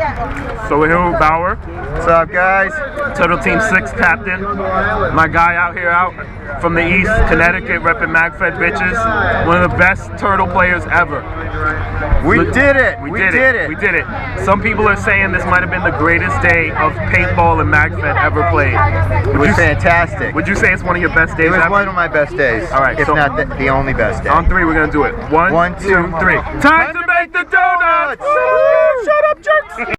So we're here with Bauer. What's up, guys? Turtle Team 6 captain. My guy out here from the East, Connecticut, repping magfed bitches. One of the best turtle players ever. We did it. We did it. Some people are saying this might have been the greatest day of paintball and magfed ever played. It was fantastic. Would you say it's one of your best days It was ever? one of my best days. All right, if so not the only best day. On 3, we're gonna do it. One, two, three. Time to make the donuts! Shut up, jerks!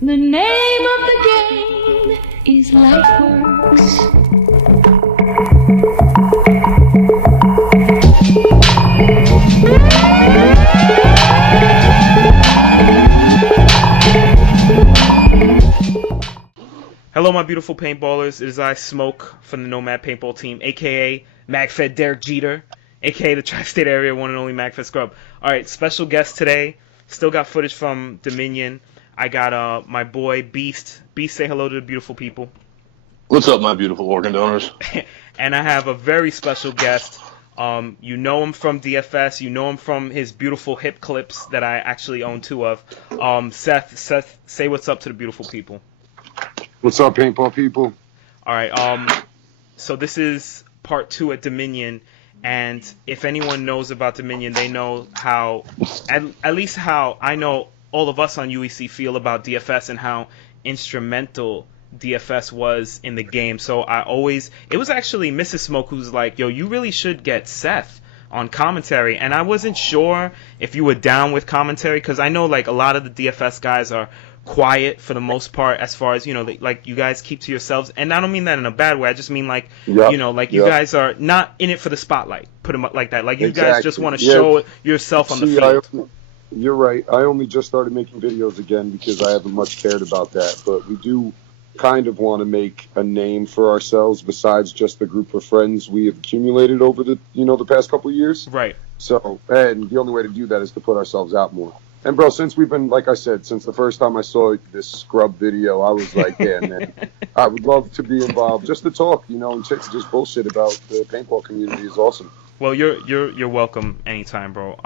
The name of the game is Lightworks. Hello, my beautiful paintballers. It is I, Smoke, from the Nomad paintball team, aka magfed Derek Jeter, aka the Tri-State area one and only magfed scrub. All right, special guest today. Still got footage from Dominion. I got my boy Beast. Beast, say hello to the beautiful people. What's up, my beautiful organ donors? And I have a very special guest. You know him from DFS. You know him from his beautiful hip clips that I actually own 2 of. Seth. Seth, say what's up to the beautiful people. What's up, paintball people? All right. So this is part 2 at Dominion, and if anyone knows about Dominion, they know how, at least how I know all of us on UEC feel about DFS and how instrumental DFS was in the game. So it was actually Mrs. Smoke who's like, yo, you really should get Seth on commentary. And I wasn't sure if you were down with commentary, because I know like a lot of the DFS guys are quiet for the most part, as far as, you know, like you guys keep to yourselves. And I don't mean that in a bad way. I just mean like, you know, like you guys are not in it for the spotlight, put them up like that. Like you guys just want to show yourself on the field. You're right. I only just started making videos again because I haven't much cared about that. But we do kind of want to make a name for ourselves besides just the group of friends we have accumulated over the past couple of years. Right. So, and the only way to do that is to put ourselves out more. And bro, since we've been, like I said, since the first time I saw this scrub video, I was like, yeah, man, I would love to be involved just to talk, you know, and just bullshit about the paintball community is awesome. Well, you're welcome anytime, bro.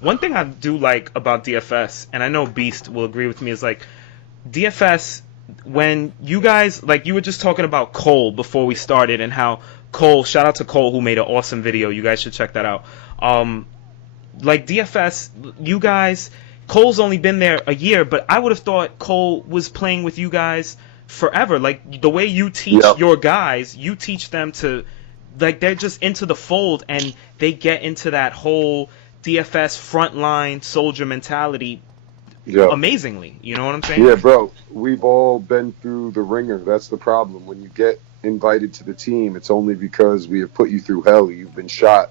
One thing I do like about DFS, and I know Beast will agree with me, is like DFS, when you guys, like you were just talking about Cole before we started, and how Cole, shout out to Cole who made an awesome video. You guys should check that out. Like DFS, you guys, Cole's only been there a year, but I would have thought Cole was playing with you guys forever. Like the way you teach your guys, you teach them to, like, they're just into the fold and they get into that whole DFS frontline soldier mentality amazingly. You know what I'm saying? Yeah, bro. We've all been through the ringer. That's the problem. When you get invited to the team, it's only because we have put you through hell. You've been shot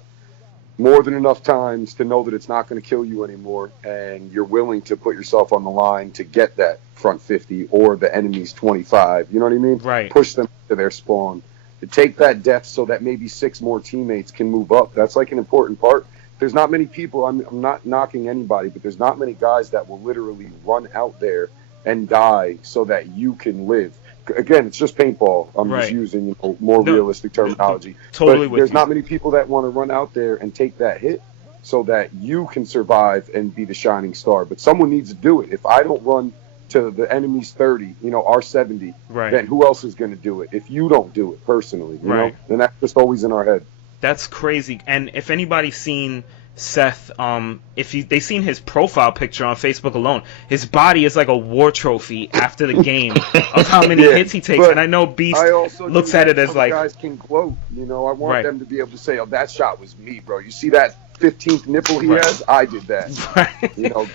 more than enough times to know that it's not going to kill you anymore, and you're willing to put yourself on the line to get that front 50 or the enemy's 25. You know what I mean? Right. Push them to their spawn. To take that death so that maybe 6 more teammates can move up. That's like an important part. There's not many people, I'm not knocking anybody, but there's not many guys that will literally run out there and die so that you can live. Again, it's just paintball. I'm just using more realistic terminology. Totally. But there's not many people that want to run out there and take that hit so that you can survive and be the shining star. But someone needs to do it. If I don't run to the enemy's 30, our 70, then who else is going to do it? If you don't do it personally, you know, then that's just always in our head. That's crazy. And if anybody's seen Seth, they seen his profile picture on Facebook alone, his body is like a war trophy after the game of how many hits he takes. And I know Beast looks at it as like, guys can gloat. I want them to be able to say, "Oh, that shot was me, bro. You see that 15th nipple he has? I did that."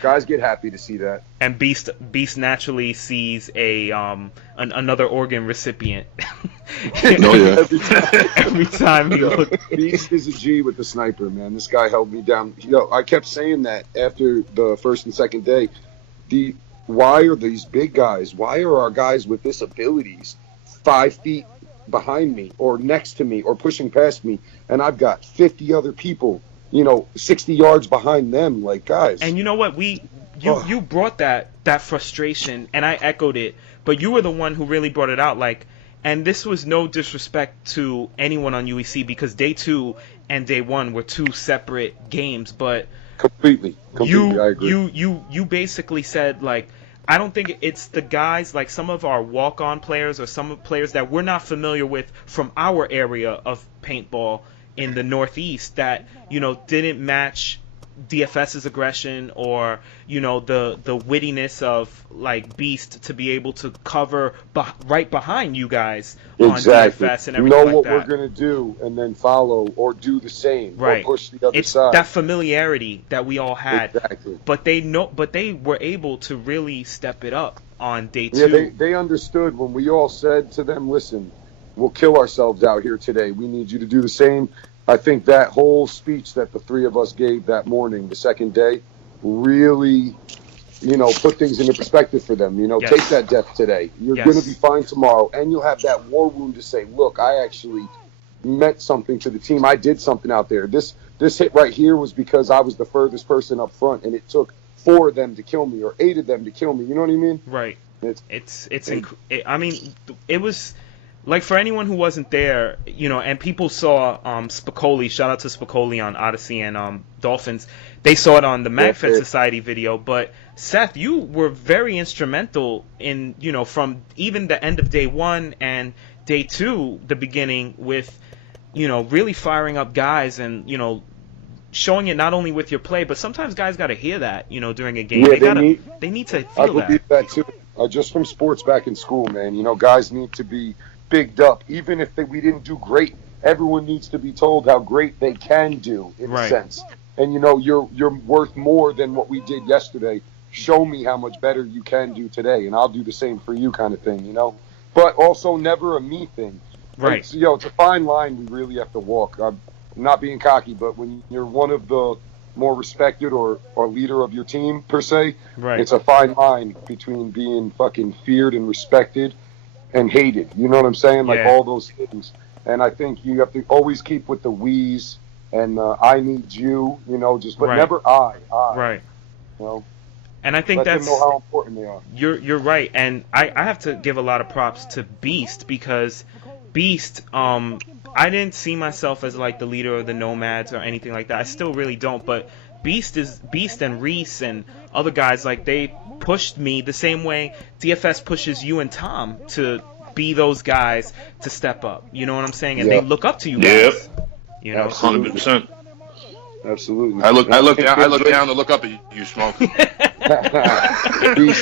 Guys get happy to see that. And Beast naturally sees another organ recipient. Every time he looks. Beast is a G with the sniper, man. This guy held me down. I kept saying that after the first and second day. Why are these big guys? Why are our guys with this abilities 5 feet behind me or next to me or pushing past me, and I've got 50 other people, 60 yards behind them? Like, guys. And you know what? You brought that frustration, and I echoed it, but you were the one who really brought it out. Like, and this was no disrespect to anyone on UEC, because day 2 and day 1 were 2 separate games, but completely, I agree. You basically said, like, I don't think it's the guys, like some of our walk-on players or some players that we're not familiar with from our area of paintball in the Northeast that, you know, didn't match DFS's aggression or, you know, the wittiness of like Beast to be able to cover right behind you guys on DFS and everything like what that. we're gonna do and then follow or do the same, right? Or push the other it's side. That familiarity that we all had. Exactly. But they were able to really step it up on day 2. Yeah, they understood when we all said to them, "Listen, we'll kill ourselves out here today. We need you to do the same." I think that whole speech that the 3 of us gave that morning, the second day, really, you know, put things into perspective for them. You know, Yes. take that death today. You're Yes. going to be fine tomorrow. And you'll have that war wound to say, look, I actually meant something to the team. I did something out there. This hit right here was because I was the furthest person up front, and it took 4 of them to kill me or 8 of them to kill me. You know what I mean? Right. I mean, it was... Like, for anyone who wasn't there, you know, and people saw Spicoli, shout out to Spicoli on Odyssey and Dolphins, they saw it on the MagFed Society video, but Seth, you were very instrumental in, you know, from even the end of day 1 and day 2, the beginning, with, you know, really firing up guys and, you know, showing it not only with your play, but sometimes guys got to hear that, you know, during a game. Yeah, they need to I feel believe that too. Just from sports back in school, man, you know, guys need to be bigged up. Even if we didn't do great, everyone needs to be told how great they can do, in a sense. And, you know, you're worth more than what we did yesterday. Show me how much better you can do today, and I'll do the same for you, kind of thing, you know. But also never a me thing. Right. It's, you know, it's a fine line we really have to walk. I'm not being cocky, but when you're one of the more respected or leader of your team, per se, right, it's a fine line between being fucking feared and respected and hated. You know what I'm saying? Like all those things. And I think you have to always keep with the we's and I need you, you know, just, but never I. Right. You know? And I think let that's... them know how important they are. You're right. And I have to give a lot of props to Beast, because Beast, I didn't see myself as like the leader of the Nomads or anything like that. I still really don't, but Beast and Reese and other guys, like, they pushed me the same way DFS pushes you and Tom to be those guys to step up. You know what I'm saying? And they look up to you guys. You know, 100%. Absolutely. I look down to look up at you, Smoke. Beast,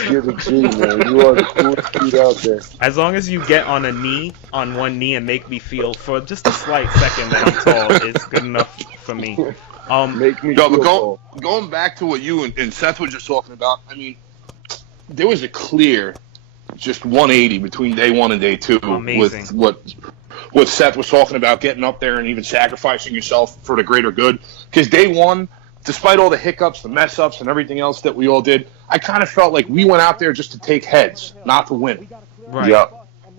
you're the G, man. You are the coolest dude out there. As long as you get on one knee and make me feel for just a slight second that I'm tall, is good enough for me. Make me feel tall. Going back to what you and Seth were just talking about, I mean, there was a clear just 180 between day 1 and day 2. Amazing. With what Seth was talking about, getting up there and even sacrificing yourself for the greater good. Because day 1, despite all the hiccups, the mess ups, and everything else that we all did, I kind of felt like we went out there just to take heads, not to win. Right. Yeah.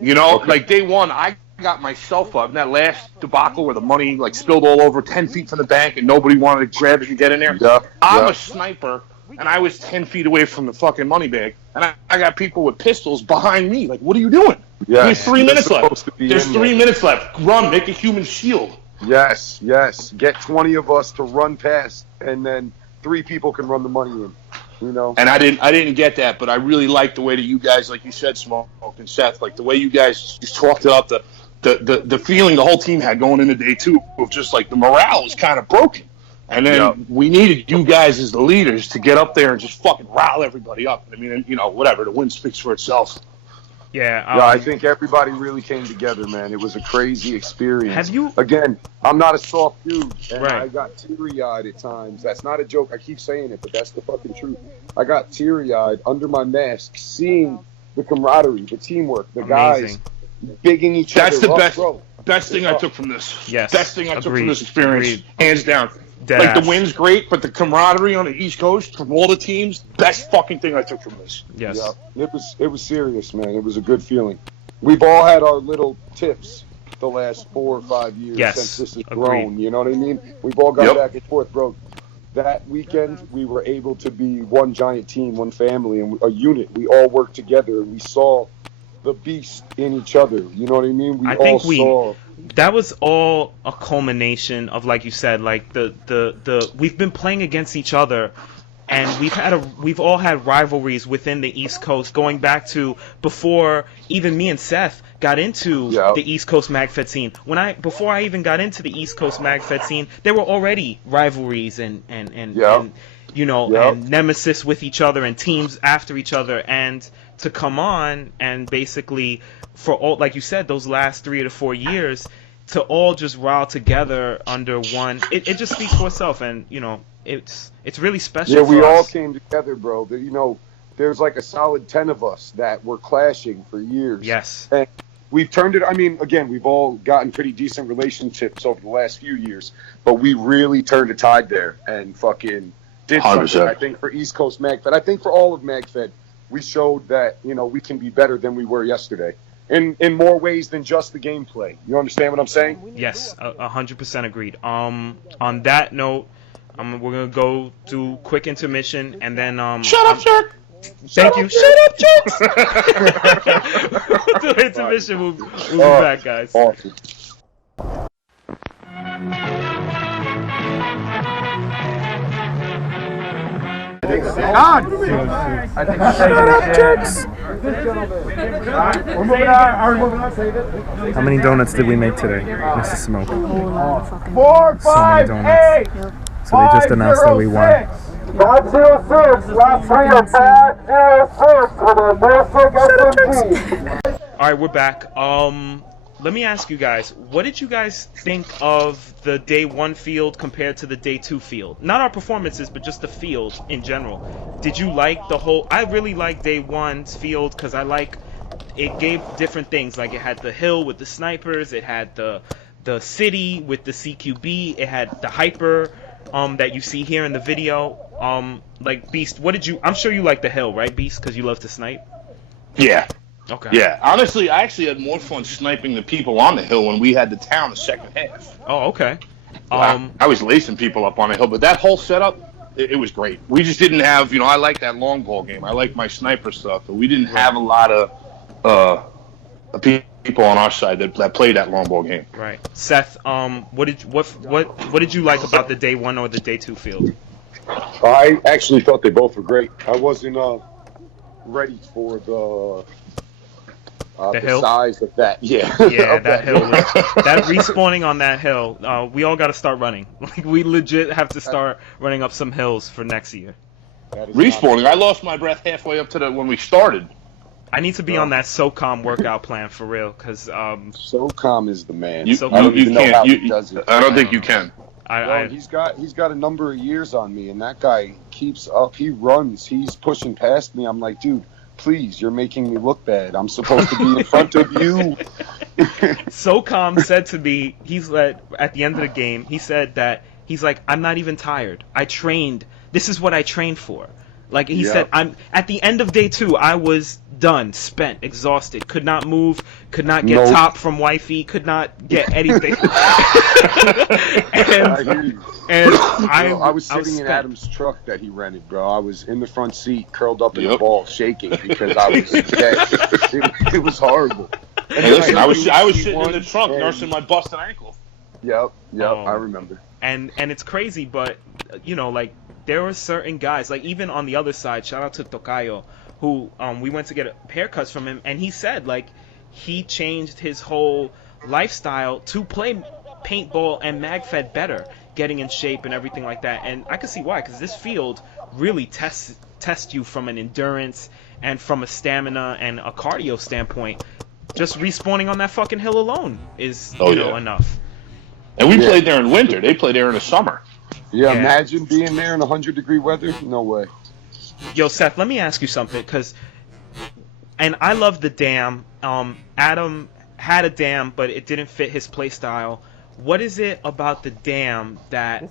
You know, like day 1, I got myself up in that last debacle where the money like spilled all over 10 feet from the bank and nobody wanted to grab it and get in there. Yeah. I'm a sniper, and I was 10 feet away from the fucking money bag, and I got people with pistols behind me. Like, what are you doing? Yeah. There's 3 minutes left. There's 3 minutes left. Run, make a human shield. Yes. Get 20 of us to run past, and then 3 people can run the money in. You know. And I didn't get that, but I really liked the way that you guys, like you said, Smoke and Seth, like the way you guys just talked it up, the feeling the whole team had going into day 2 of just like the morale was kind of broken. And then we needed you guys as the leaders to get up there and just fucking rile everybody up. I mean, you know, whatever, the win speaks for itself. Yeah, I think everybody really came together, man. It was a crazy experience. Have you... Again, I'm not a soft dude, and Right. I got teary-eyed at times. That's not a joke. I keep saying it, but that's the fucking truth. I got teary-eyed under my mask, seeing the camaraderie, the teamwork, the guys bigging each other That's the up, best. bro. Best thing I took from this. Yes. Best thing I took from Agreed. this experience, Agreed. hands down. Deadass. Like, the win's great, but the camaraderie on the East Coast from all the teams, best fucking thing I took from this. Yes. Yeah, it was serious, man. It was a good feeling. We've all had our little tips the last 4 or 5 years since this has grown. You know what I mean? We've all gone back and forth, bro. That weekend, we were able to be one giant team, one family, and a unit. We all worked together, and we saw the beast in each other. You know what I mean? I think that was all a culmination of, like you said, like the we've been playing against each other and we've all had rivalries within the East Coast, going back to before even me and Seth got into the East Coast magfed scene. Before I even got into the East Coast magfed scene, there were already rivalries and you know, and nemesis with each other and teams after each other. And to come on and basically, for all, like you said, those last 3 to 4 years, to all just rile together under one, it just speaks for itself. And you know, it's really special. Yeah, we for all us. came together, bro. You know, there's like a solid 10 of us that were clashing for years. Yes. And we've turned it. I mean, again, we've all gotten pretty decent relationships over the last few years, but we really turned the tide there and fucking did 100%. something. I think for East Coast magfed, I think for all of magfed, we showed that, you know, we can be better than we were yesterday in more ways than just the gameplay. You understand what I'm saying? Yes, 100% agreed. On that note, we're gonna go to quick intermission and then Shut up, jerk. Thank you. Shut up, jerks. To intermission. We'll be back, guys. Awesome. God! I think shut up, jerks! We're moving on. Are we moving on? Save it. How many donuts did we make today, Mr. Smoke? 4, 5, donuts. 8. So they just announced that we won. 506. Last 3 are 506 with a basic SMG. All right, we're back. Let me ask you guys, what did you guys think of the day 1 field compared to the day 2 field? Not our performances, but just the field in general. Did you like the whole? I really liked day 1's field because it gave different things. Like it had the hill with the snipers, it had the city with the CQB, it had the hyper that you see here in the video. Like Beast, what did you? I'm sure you like the hill, right, Beast? Because you love to snipe. Yeah. Okay. Yeah, honestly, I actually had more fun sniping the people on the hill when we had the town the second half. Oh, okay. I was lacing people up on the hill, but that whole setup, it was great. We just didn't have, you know, I like that long ball game. I like my sniper stuff, but we didn't have a lot of people on our side that played that long ball game. Right. Seth, what did you like about the day 1 or the day 2 field? I actually thought they both were great. I wasn't ready for the hill? size of that. Yeah. Yeah, that hill was, that respawning on that hill. We all got to start running. Like we legit have to start running up some hills for next year. Respawning. I lost my breath halfway up to when we started. I need to be on that SOCOM workout plan for real, because SOCOM is the man. You I don't even know how he can't. does it. I don't think you can. He's got a number of years on me, and that guy keeps up. He runs. He's pushing past me. I'm like, dude, please, you're making me look bad. I'm supposed to be in front of you. SOCOM said to me, at the end of the game, he said that he's like, I'm not even tired. I trained. This is what I trained for. Like he said, I'm at the end of day 2. I was done, spent, exhausted, could not move, could not get top from wifey, could not get anything. I hear you. And I was sitting in Adam's truck that he rented, bro. I was in the front seat, curled up in a ball, shaking because I was dead. It was horrible. Hey, listen, I was sitting in the trunk nursing my busted ankle. Yep, I remember. And it's crazy, but you know, like there were certain guys, like even on the other side, shout out to Tocayo, who we went to get haircuts from him, and he said like he changed his whole lifestyle to play paintball and magfed better, getting in shape and everything like that. And I can see why, because this field really tests you from an endurance and from a stamina and a cardio standpoint. Just respawning on that fucking hill alone is enough. And we played there in winter. They played there in the summer. Yeah, imagine being there in 100-degree weather. No way. Yo, Seth, let me ask you something, and I love the dam. Adam had a dam, but it didn't fit his play style. What is it about the dam that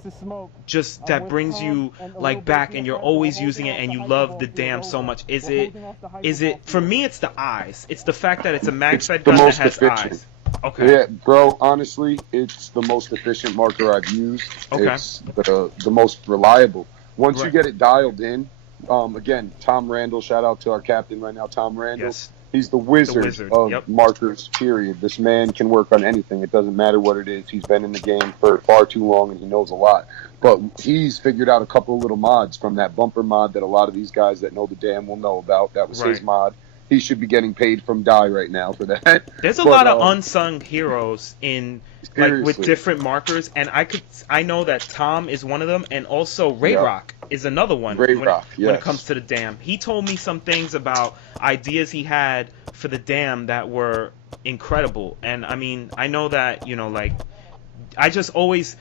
brings you like back, and you're always using it, and you love the dam so much? Is it for me? It's the eyes. It's the fact that it's a magfed gun that has eyes. Okay. Yeah, bro, honestly, it's the most efficient marker I've used. Okay. It's the most reliable. Once you get it dialed in, again, Tom Randall, shout out to our captain right now, Tom Randall. Yes. He's the wizard of yep. markers, period. This man can work on anything. It doesn't matter what it is. He's been in the game for far too long, and he knows a lot. But he's figured out a couple of little mods from that bumper mod that a lot of these guys that know the dam will know about. That was his mod. He should be getting paid from Die right now for that. There's a lot of unsung heroes in like with different markers, and I know that Tom is one of them, and also Ray Rock is another one. When it comes to the dam, he told me some things about ideas he had for the dam that were incredible. And I mean, I know that, you know, like I just always.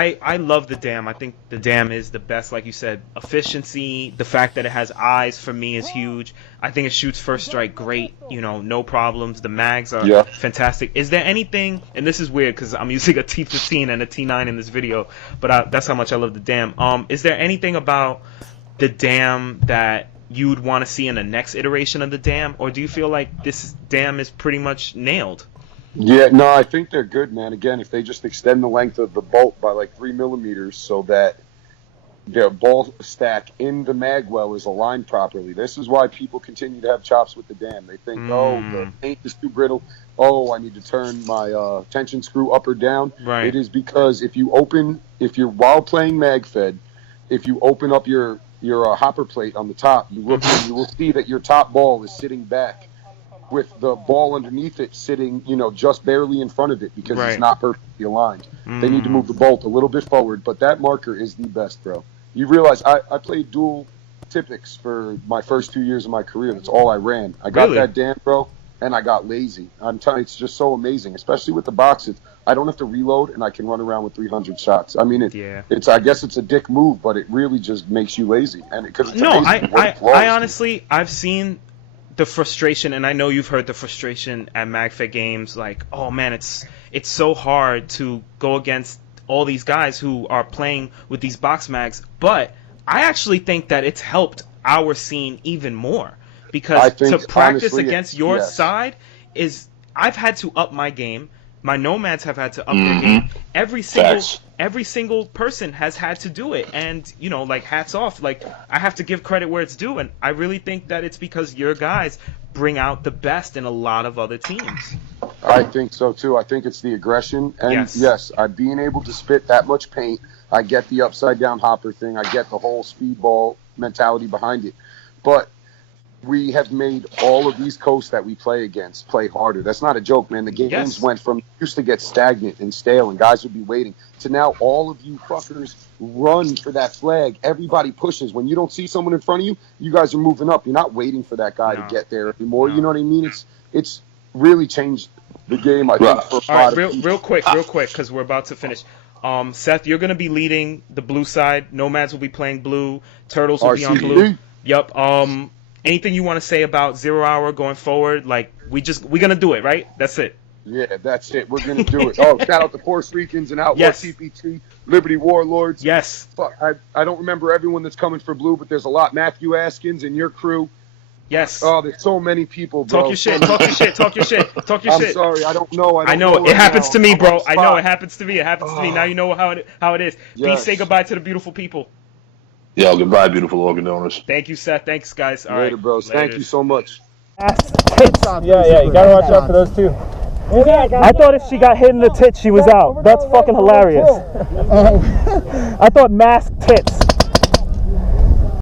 I love the dam. I think the dam is the best, like you said. Efficiency, the fact that it has eyes for me is huge. I think it shoots first strike great, you know, no problems. The mags are fantastic. Is there anything, and this is weird because I'm using a T15 and a T9 in this video, but that's how much I love the dam. Is there anything about the dam that you'd want to see in the next iteration of the dam, or do you feel like this dam is pretty much nailed? Yeah, no, I think they're good, man. Again, if they just extend the length of the bolt by like 3 millimeters so that their ball stack in the mag well is aligned properly. This is why people continue to have chops with the dam. They think, oh, the paint is too brittle. Oh, I need to turn my tension screw up or down. Right. It is because if you're while playing magfed, if you open up your hopper plate on the top, you will see that your top ball is sitting back, with the ball underneath it sitting, you know, just barely in front of it because it's not perfectly aligned. They need to move the bolt a little bit forward, but that marker is the best, bro. You realize I played dual Typics for my first 2 years of my career. That's all I ran. I got that dam, bro, and I got lazy. I'm telling you, it's just so amazing, especially with the boxes. I don't have to reload, and I can run around with 300 shots. I mean, it's I guess it's a dick move, but it really just makes you lazy. And because I honestly, I've seen the frustration, and I know you've heard the frustration at magfed games, like, oh man, it's so hard to go against all these guys who are playing with these box mags, but I actually think that it's helped our scene even more, because to practice against your side is, I've had to up my game, my Nomads have had to up their game, every single person has had to do it, and you know, like, hats off. Like, I have to give credit where it's due, and I really think that it's because your guys bring out the best in a lot of other teams. I think so too. I think it's the aggression, and yes, being able to spit that much paint. I get the upside down hopper thing. I get the whole speedball mentality behind it, but we have made all of these coasts that we play against play harder. That's not a joke, man. The games went from used to get stagnant and stale, and guys would be waiting, to now all of you fuckers run for that flag. Everybody pushes. When you don't see someone in front of you, you guys are moving up. You're not waiting for that guy to get there anymore. You know what I mean? It's really changed the game, I think. For all right, real quick, because we're about to finish. Seth, you're going to be leading the blue side. Nomads will be playing blue. Turtles will be on blue. Yep. Anything you want to say about 0 Hour going forward? Like, we're gonna do it, right? That's it. Yeah, that's it. We're gonna do it. Oh, shout out to Puerto Ricans and Outlaw CPT, Liberty Warlords. Yes. Fuck, I don't remember everyone that's coming for blue, but there's a lot. Matthew Askins and your crew. Yes. Oh, there's so many people, bro. Talk your shit. I'm sorry, I don't know. I know it happens to me, bro. I know it happens to me. It happens to me. Now you know how it is. Please say goodbye to the beautiful people. Yeah, goodbye, beautiful organ donors. Thank you, Seth. Thanks, guys. All Later, right, bros. Thank you so much. Yeah, you gotta watch out for those too. I thought if she got hit in the tits, she was out. That's fucking hilarious. I thought masked tits.